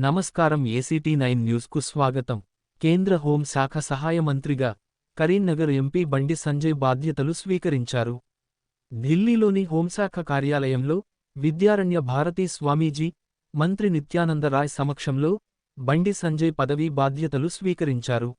నమస్కారం. ACT9 న్యూస్కు స్వాగతం. కేంద్ర హోం శాఖ సహాయ మంత్రిగా కరీంనగర్ ఎంపీ బండి సంజయ్ బాధ్యతలు స్వీకరించారు. ఢిల్లీలోని హోంశాఖ కార్యాలయంలో విద్యారణ్య భారతీ స్వామీజీ, మంత్రి నిత్యానంద రాయ్ సమక్షంలో బండి సంజయ్ పదవీ బాధ్యతలు స్వీకరించారు.